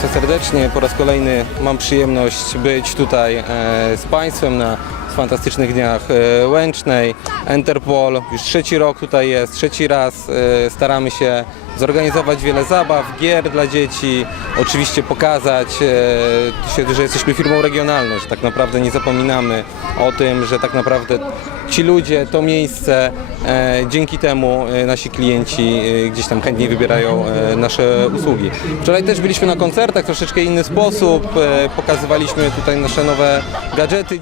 Państwa serdecznie. Po raz kolejny mam przyjemność być tutaj e, z Państwem na fantastycznych dniach e, Łęcznej. Interpol już trzeci rok tutaj jest, trzeci raz e, staramy się zorganizować wiele zabaw, gier dla dzieci, oczywiście pokazać, że jesteśmy firmą regionalną, że tak naprawdę nie zapominamy o tym, że tak naprawdę ci ludzie, to miejsce, e, dzięki temu e, nasi klienci e, gdzieś tam chętniej wybierają nasze usługi. Wczoraj też byliśmy na koncertach, troszeczkę inny sposób, pokazywaliśmy tutaj nasze nowe gadżety.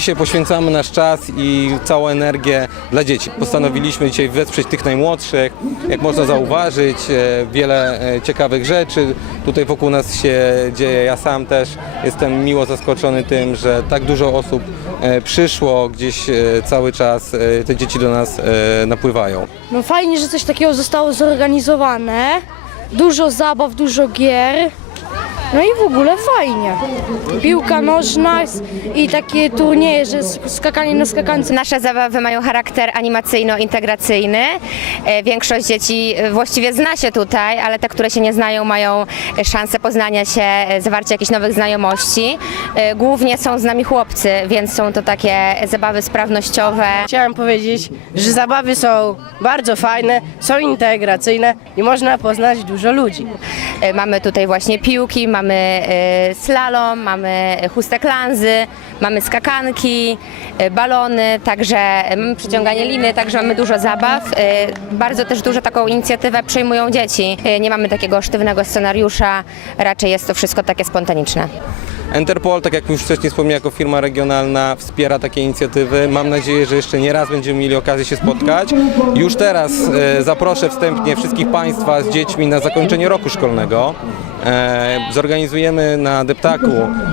Dzisiaj poświęcamy nasz czas i całą energię dla dzieci. Postanowiliśmy dzisiaj wesprzeć tych najmłodszych. Jak można zauważyć, e, wiele e, ciekawych rzeczy tutaj wokół nas się dzieje. Ja sam też jestem miło zaskoczony tym, że tak dużo osób e, przyszło, gdzieś cały czas te dzieci do nas napływają. No fajnie, że coś takiego zostało zorganizowane. Dużo zabaw, dużo gier. No i w ogóle fajnie. Piłka nożna i takie turnieje, że sk- skakanie na skakance. Nasze zabawy mają charakter animacyjno-integracyjny. E, Większość dzieci właściwie zna się tutaj, ale te, które się nie znają, mają szansę poznania się, e, zawarcia jakichś nowych znajomości. E, Głównie są z nami chłopcy, więc są to takie zabawy sprawnościowe. Chciałem powiedzieć, że zabawy są bardzo fajne, są integracyjne i można poznać dużo ludzi. Mamy tutaj właśnie piłki, mamy e, slalom, mamy chustek lanzy, mamy skakanki, e, balony, także e, mamy przyciąganie liny, także mamy dużo zabaw. Bardzo też dużo taką inicjatywę przejmują dzieci. Nie mamy takiego sztywnego scenariusza, raczej jest to wszystko takie spontaniczne. Interpol, tak jak już wcześniej wspomniałem, jako firma regionalna wspiera takie inicjatywy. Mam nadzieję, że jeszcze nie raz będziemy mieli okazję się spotkać. Już teraz e, zaproszę wstępnie wszystkich Państwa z dziećmi na zakończenie roku szkolnego. E, zorganizujemy na Deptaku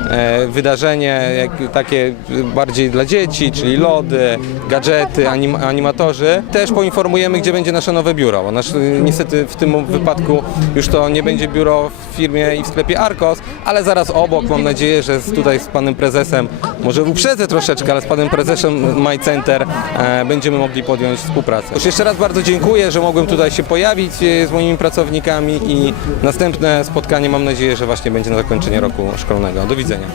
e, wydarzenie takie bardziej dla dzieci, czyli lody, gadżety, anim, animatorzy. Też poinformujemy, gdzie będzie nasze nowe biuro. Nasz, niestety w tym wypadku już to nie będzie biuro w firmie i w sklepie Arcos, ale zaraz obok mam nadzieję, że z, tutaj z panem prezesem, może uprzedzę troszeczkę, ale z panem prezesem My Center e, będziemy mogli podjąć współpracę. Już jeszcze raz bardzo dziękuję, że mogłem tutaj się pojawić e, z moimi pracownikami i następne spotkanie mam nadzieję, że właśnie będzie na zakończenie roku szkolnego. Do widzenia.